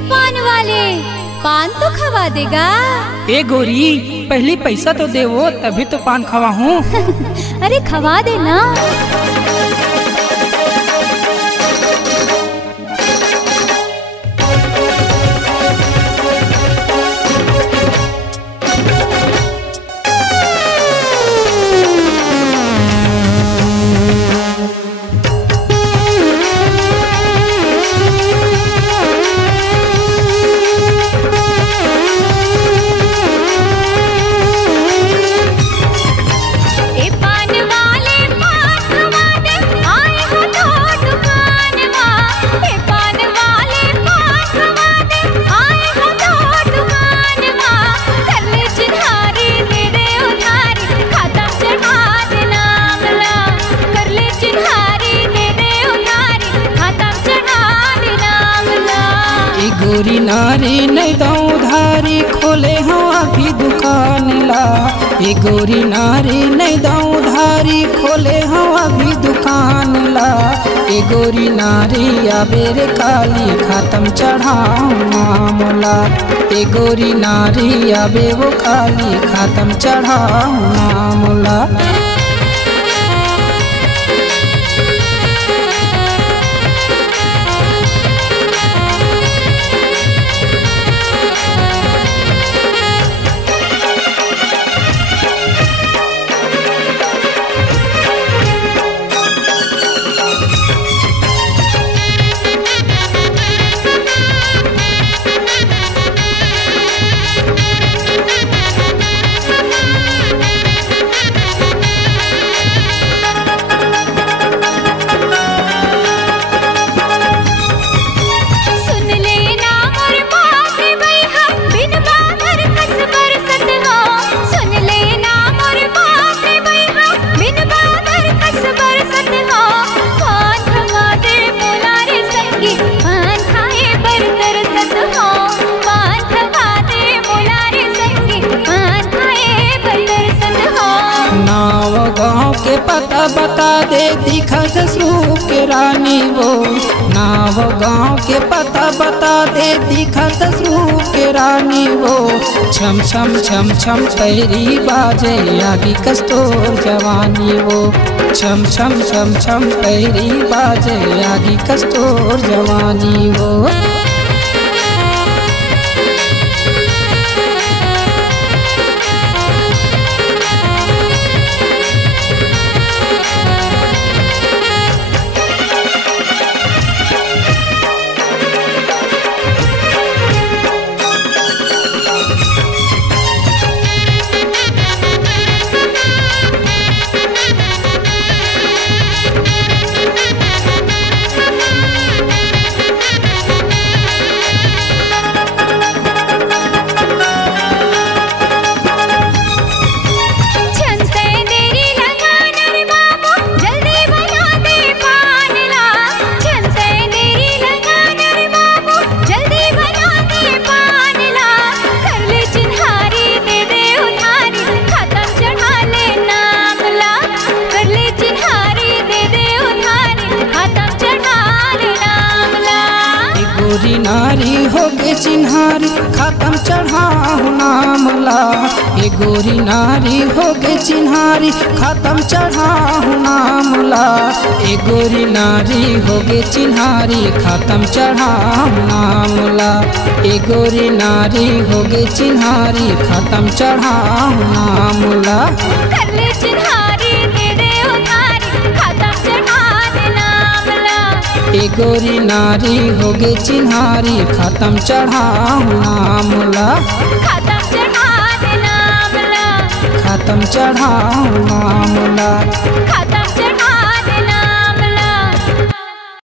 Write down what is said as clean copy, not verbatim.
पान वाले, पान तो खवा देगा। ए गोरी, पहले पैसा तो दे वो, तभी तो पान खवा हूँ। अरे खवा देना। गोरी नारी नहीं दो उधारी, खोले हो अभी दुकान ला। ए गोरी नारी नहीं दो उधारी, खोले हो अभी दुकान ला। ए गोरी नारी आबेरे काली, खातम चढ़ाओ मामला। ए गोरी नारी आबे वो काली, खातम चढ़ाओ मामला। गाँव के पता बता दे, दिखा ससुर के रानी वो। नाव गाँव के पता बता दे, दिखा ससुर के रानी वो। छम छम छम छम पैरी बाजे, आगे कस्तूर जवानी वो। छम छम छम छम पैरी बाजे, आगे कस्तूर जवानी वो। गोरी नारी होगे चिन्हारी, खातम चढ़ाओ नाम ला। ए गोरी नारी होगे चिन्हारी, खातम चढ़ाओ नाम ला। ए गोरी नारी होगे चिन्हारी, खातम चढ़ाओ नाम ला। ए गोरी नारी होगे चिन्हारी, खातम चढ़ाओ नाम ला। कर ले चिन्हारी, दे दे उधारी, खातम चढ़ा दे नाम ला। ए गोरी नारी होगे चिन्हारी, खातम चढ़ाओ नाम ला। खातम चढ़ा दे नाम ला। खातम चढ़ाओ नाम ला। खातम